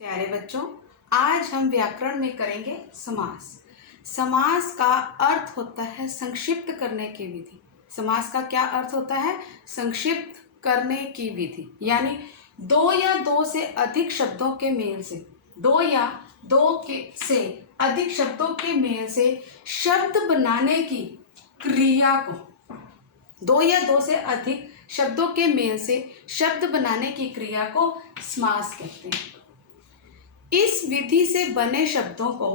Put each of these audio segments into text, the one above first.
प्यारे बच्चों, आज हम व्याकरण में करेंगे समास। समास का अर्थ होता है संक्षिप्त करने की विधि। समास का क्या अर्थ होता है? संक्षिप्त करने की विधि, यानी दो या दो से अधिक शब्दों के मेल से, दो या दो के से अधिक शब्दों के मेल से शब्द बनाने की क्रिया को, दो या दो से अधिक शब्दों के मेल से शब्द बनाने की क्रिया को समास कहते हैं। इस विधि से बने शब्दों को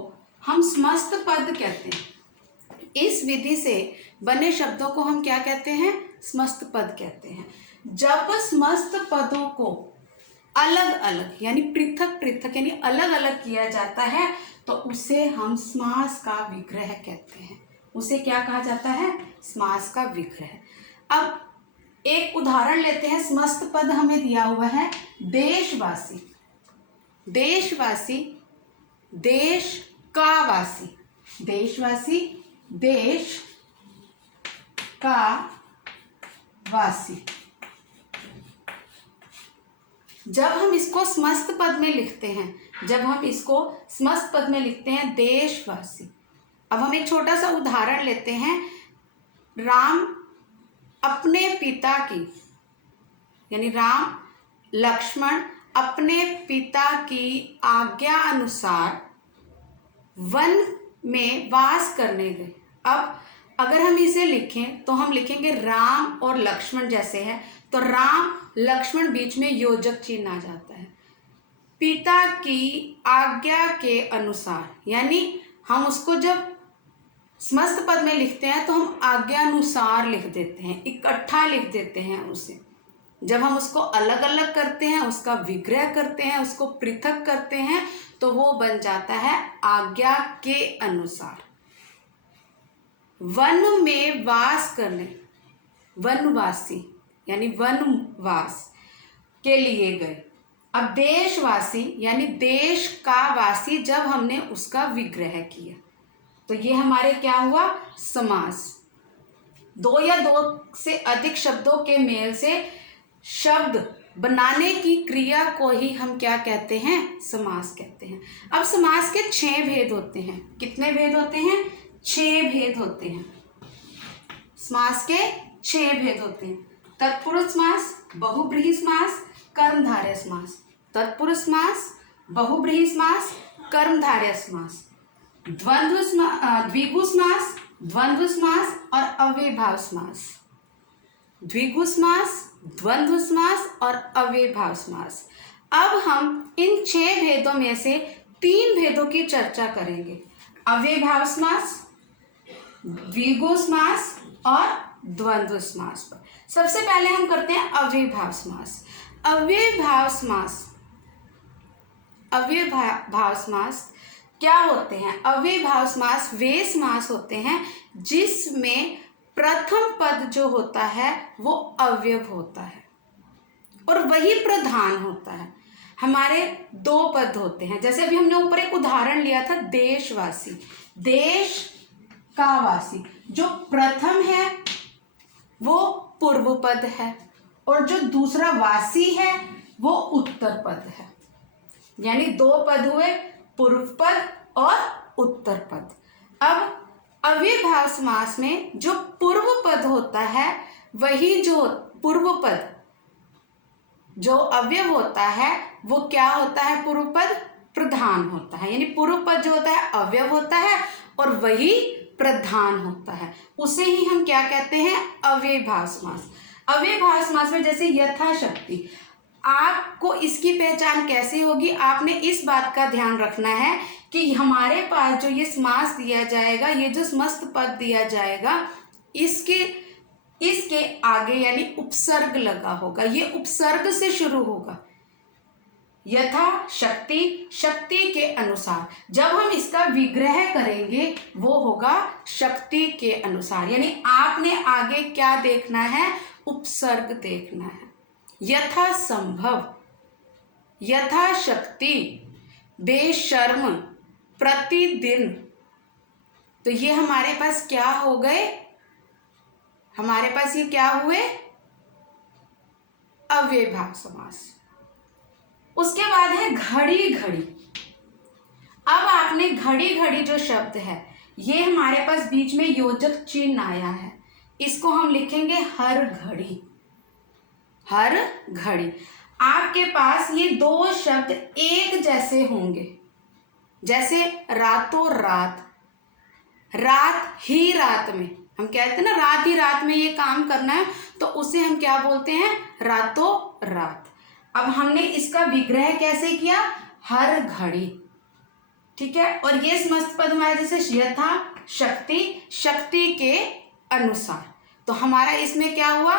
हम समस्त पद कहते हैं। इस विधि से बने शब्दों को हम क्या कहते हैं? समस्त पद कहते हैं। जब समस्त पदों को अलग अलग यानी पृथक पृथक यानी अलग अलग किया जाता है तो उसे हम समास का विग्रह कहते हैं। उसे क्या कहा जाता है? समास का विग्रह। अब एक उदाहरण लेते हैं। समस्त पद हमें दिया हुआ है देशवासी, देशवासी, देश का वासी, देशवासी, देश का वासी। जब हम इसको समस्त पद में लिखते हैं, जब हम इसको समस्त पद में लिखते हैं देशवासी। अब हम एक छोटा सा उदाहरण लेते हैं। राम अपने पिता की, यानी राम लक्ष्मण अपने पिता की आज्ञा अनुसार वन में वास करने गए। अब अगर हम इसे लिखें तो हम लिखेंगे राम और लक्ष्मण जैसे है, तो राम लक्ष्मण बीच में योजक चिन्ह आ जाता है। पिता की आज्ञा के अनुसार, यानी हम उसको जब समस्त पद में लिखते हैं तो हम आज्ञा अनुसार लिख देते हैं, इकट्ठा लिख देते हैं उसे। जब हम उसको अलग अलग करते हैं, उसका विग्रह करते हैं, उसको पृथक करते हैं, तो वो बन जाता है आज्ञा के अनुसार। वन में वास करने, वनवासी यानी वनवास के लिए गए। अब देशवासी यानी देश का वासी, जब हमने उसका विग्रह किया तो ये हमारे क्या हुआ? समास। दो या दो से अधिक शब्दों के मेल से शब्द बनाने की क्रिया को ही हम क्या कहते हैं? समास कहते हैं। अब समास के 6 भेद होते हैं। कितने भेद होते हैं? 6 भेद होते हैं। समास के 6 भेद होते हैं। तत्पुरुष समास, बहुब्रीहि समास, कर्मधारय समास। तत्पुरुष समास, बहुब्रीहि समास, कर्मधारय समास, द्वंद्व समास, द्विगु समास, द्वंद्व समास और अव्ययभाव समास। द्विगु समास, द्वंद्व समास और अव्ययभाव समास। अब हम इन 6 भेदों में से 3 भेदों की चर्चा करेंगे। अव्ययभाव समास, द्विगु समास और द्वंद्व समास पर। सबसे पहले हम करते हैं अव्ययभाव समास। अव्ययभाव समास, अव्ययभाव समास क्या होते हैं? अव्ययभाव समास वे समास होते हैं जिसमें प्रथम पद जो होता है वो अव्यय होता है और वही प्रधान होता है। हमारे 2 पद होते हैं, जैसे अभी हमने ऊपर एक उदाहरण लिया था देशवासी, देश का वासी। जो प्रथम है वो पूर्व पद है और जो दूसरा वासी है वो उत्तर पद है। यानी 2 पद हुए, पूर्व पद और उत्तर पद। अब अव्ययभाव समास में जो पूर्व पद होता है वही जो पूर्व पद जो अव्यय होता है वो क्या होता है? पूर्व पद प्रधान होता है। यानी पूर्व पद जो होता है अव्यय होता है और वही प्रधान होता है। उसे ही हम क्या कहते हैं? अव्ययभाव समास। अव्ययभाव समास में जैसे यथाशक्ति, आपको इसकी पहचान कैसे होगी? आपने इस बात का ध्यान रखना है कि हमारे पास जो ये समास दिया जाएगा, ये जो समस्त पद दिया जाएगा, इसके आगे यानी उपसर्ग लगा होगा। ये उपसर्ग से शुरू होगा। यथा शक्ति, शक्ति के अनुसार। जब हम इसका विग्रह करेंगे वो होगा शक्ति के अनुसार। यानी आपने आगे क्या देखना है? उपसर्ग देखना है। यथा संभव, यथाशक्ति, बेशर्म, प्रतिदिन। तो ये हमारे पास क्या हो गए? हमारे पास ये क्या हुए? अव्ययभाव समास। उसके बाद है घड़ी घड़ी। अब आपने घड़ी घड़ी जो शब्द है, ये हमारे पास बीच में योजक चिन्ह आया है, इसको हम लिखेंगे हर घड़ी। हर घड़ी। आपके पास ये दो शब्द एक जैसे होंगे, जैसे रातों रात, रात ही रात में, हम कहते हैं ना रात ही रात में ये काम करना है, तो उसे हम क्या बोलते हैं, रातों रात। अब हमने इसका विग्रह कैसे किया, हर घड़ी, ठीक है। और ये समस्त पद हमारा जैसे यथा शक्ति, शक्ति के अनुसार, तो हमारा इसमें क्या हुआ,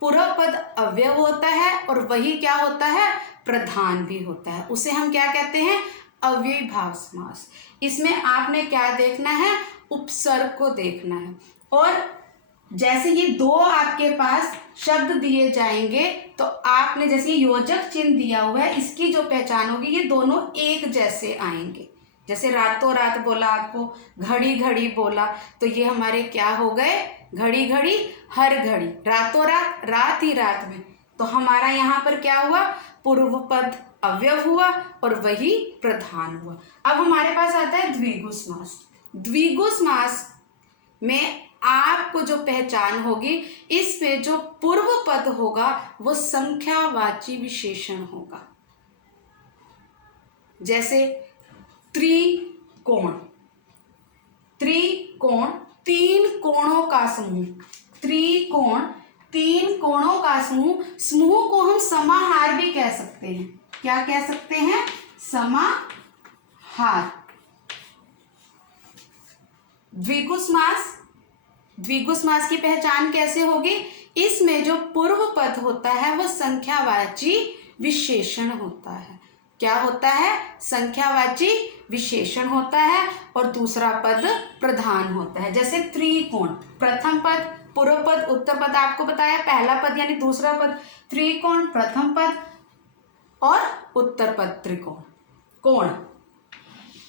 पूर्व पद अव्यय होता है और वही क्या होता है, प्रधान भी होता है, उसे हम क्या कहते हैं, अव्ययीभाव समास। इसमें आपने क्या देखना है, उपसर्ग को देखना है। और जैसे ये दो आपके पास शब्द दिए जाएंगे, तो आपने जैसे योजक चिन्ह दिया हुआ है, इसकी जो पहचान होगी, ये दोनों एक जैसे आएंगे। जैसे रातों रात बोला आपको, घड़ी घड़ी बोला, तो ये हमारे क्या हो गए, घड़ी घड़ी हर घड़ी, रातों रात रात ही रात में। तो हमारा यहाँ पर क्या हुआ, पूर्व पद अव्यय हुआ और वही प्रधान हुआ। अब हमारे पास आता है द्विगु समास। द्विगु समास में आपको जो पहचान होगी, इसमें जो पूर्व पद होगा वो संख्यावाची विशेषण होगा। जैसे त्रिकोण, त्रिकोण तीन कोणों का समूह, त्रिकोण तीन कोणों का समूह, समूह को हम समाहार भी कह सकते हैं। क्या कह सकते हैं, समाहार। द्विगु समास, द्विगु समास की पहचान कैसे होगी, इसमें जो पूर्व पद होता है वो संख्यावाची विशेषण होता है। क्या होता है, संख्यावाची विशेषण होता है और दूसरा पद प्रधान होता है। जैसे त्रिकोण, प्रथम पद, पूर्व पद, उत्तर पद आपको बताया, पहला पद यानी दूसरा पद, त्रिकोण प्रथम पद और उत्तर पद त्रिकोण, कोण,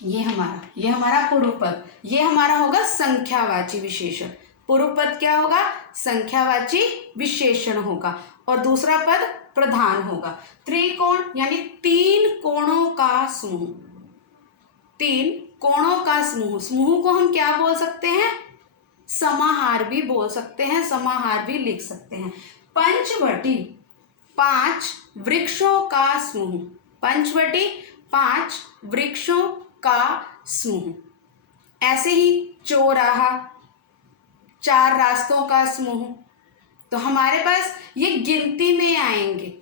ये हमारा पूर्व पद, ये हमारा होगा संख्यावाची विशेषण। पूर्व पद क्या होगा, संख्यावाची विशेषण होगा और दूसरा पद प्रधान होगा। त्रिकोण यानी तीन कोणों का समूह, तीन कोणों का समूह, समूह को हम क्या बोल सकते हैं, समाहार भी बोल सकते हैं, समाहार भी लिख सकते हैं। पंचवटी, पांच वृक्षों का समूह, पंचवटी पांच वृक्षों का समूह। ऐसे ही चौराहा, चार रास्तों का समूह। तो हमारे पास ये गिनती में आएंगे।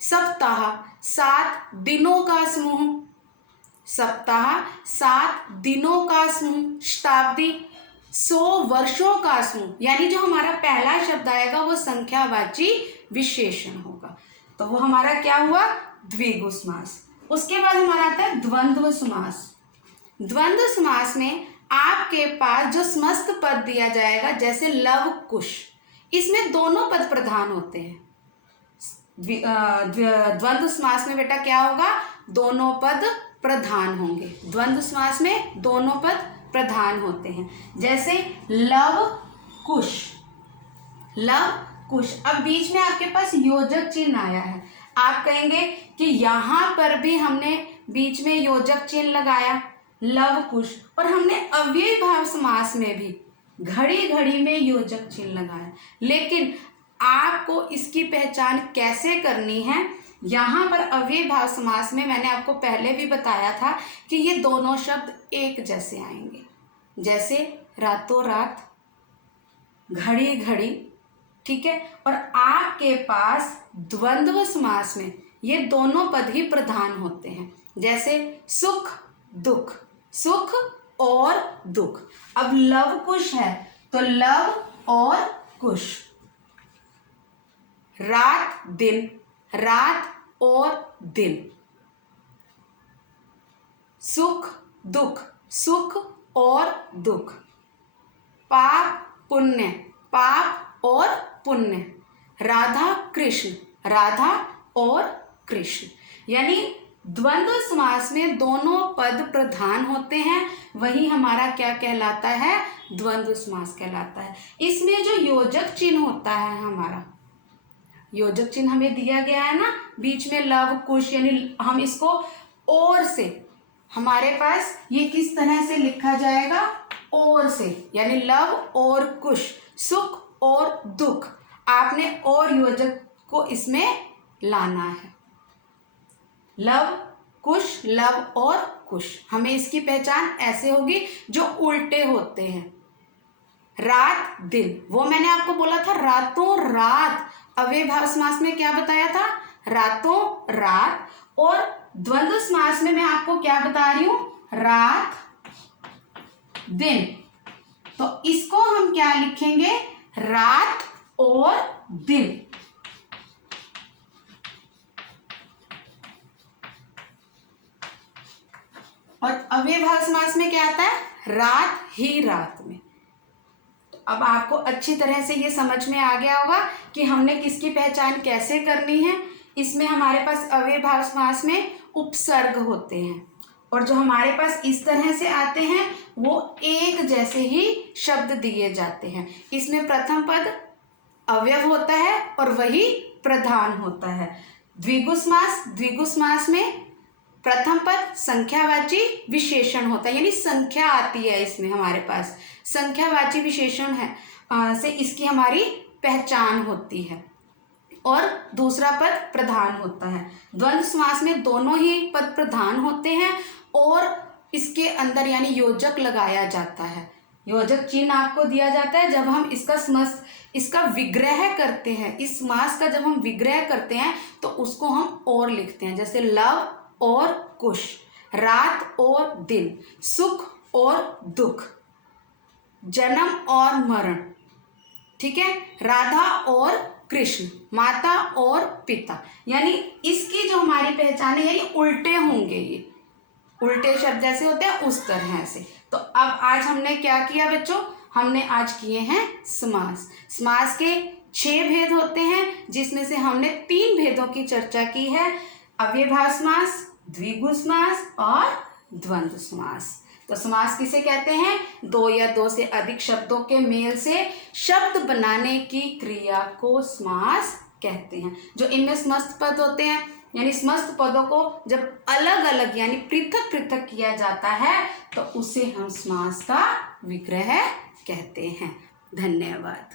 सप्ताह, 7 दिनों का समूह, सप्ताह 7 दिनों का समूह। शताब्दी 100 वर्षों का समूह, यानी जो हमारा पहला शब्द आएगा वो संख्यावाची विशेषण होगा। तो वो हमारा क्या हुआ, द्विगु समास। उसके बाद हमारा आता है द्वंद्व समास। द्वंद्व समास में आपके पास जो समस्त पद दिया जाएगा, जैसे लव कुश, इसमें दोनों पद प्रधान होते हैं। द्वंद्व समास में बेटा क्या होगा, दोनों पद प्रधान होंगे। द्वंद्व समास में दोनों पद प्रधान होते हैं। जैसे लव कुश, लव कुश। अब बीच में आपके पास योजक चिन्ह आया है, आप कहेंगे कि यहाँ पर भी हमने बीच में योजक चिन्ह लगाया, लव कुश, और हमने अव्ययीभाव समास में भी घड़ी घड़ी में योजक चिन्ह लगाया। लेकिन आपको इसकी पहचान कैसे करनी है, यहाँ पर अव्ययीभाव समास में मैंने आपको पहले भी बताया था कि ये दोनों शब्द एक जैसे आएंगे। जैसे रातों रात, घड़ी घड़ी, ठीक है। और आपके पास द्वंद्व समास में ये दोनों पद ही प्रधान होते हैं। जैसे सुख दुख, सुख और दुख। अब लव कुश है तो लव और कुश। रात दिन, रात और दिन। सुख दुख, सुख और दुख। पाप पुण्य, पाप और पुण्य। राधा कृष्ण, राधा और कृष्ण। यानी द्वंद्व समास में दोनों पद प्रधान होते हैं, वही हमारा क्या कहलाता है, द्वंद्व समास कहलाता है। इसमें जो योजक चिन्ह होता है हमारा, योजक चिन्ह हमें दिया गया है ना, बीच में लव कुश, यानी हम इसको और से, हमारे पास ये किस तरह से लिखा जाएगा, और से, यानी लव और कुश, सुख और दुख। आपने और योजक को इसमें लाना है। लव कुश, लव और कुश, हमें इसकी पहचान ऐसे होगी जो उल्टे होते हैं। रात दिन, वो मैंने आपको बोला था रातों रात, अव्ययभाव समास में क्या बताया था, रातों रात। और द्वंद्व समास में मैं आपको क्या बता रही हूं, रात दिन। तो इसको हम क्या लिखेंगे, रात और दिन। और अव्ययभाव समास में क्या आता है, रात ही रात में। तो अब आपको अच्छी तरह से ये समझ में आ गया होगा कि हमने किसकी पहचान कैसे करनी है। इसमें हमारे पास अव्ययभाव समास में उपसर्ग होते हैं, और जो हमारे पास इस तरह से आते हैं वो एक जैसे ही शब्द दिए जाते हैं। इसमें प्रथम पद अवयव होता है और वही प्रधान होता है। द्विगु समास, द्विगु समास में प्रथम पद संख्यावाची विशेषण होता है, यानी संख्या आती है इसमें, हमारे पास संख्यावाची विशेषण है से इसकी हमारी पहचान होती है। और दूसरा पद प्रधान होता है। द्वंद्व समास में दोनों ही पद प्रधान होते हैं और इसके अंदर यानी योजक लगाया जाता है। योजक चिन्ह आपको दिया जाता है जब हम इसका विग्रह करते हैं। इस समास का जब हम विग्रह करते हैं तो उसको हम और लिखते हैं, जैसे लव और कुश, रात और दिन, सुख और दुख, जन्म और मरण, ठीक है, राधा और कृष्ण, माता और पिता। यानी इसकी जो हमारी पहचान है, यानी उल्टे होंगे, ये उल्टे शब्द जैसे होते हैं उस तरह से। तो अब आज हमने क्या किया बच्चों, हमने आज किए हैं समास। समास के 6 भेद होते हैं, जिसमें से हमने 3 भेदों की चर्चा की है, अव्ययभाव समास, द्विगु समास और द्वंद्व समास। तो समास किसे कहते हैं, 2 या 2 से अधिक शब्दों के मेल से शब्द बनाने की क्रिया को समास कहते हैं। जो इनमें समस्त पद होते हैं, यानी समस्त पदों को जब अलग अलग यानी पृथक पृथक किया जाता है तो उसे हम समास का विग्रह कहते हैं। धन्यवाद।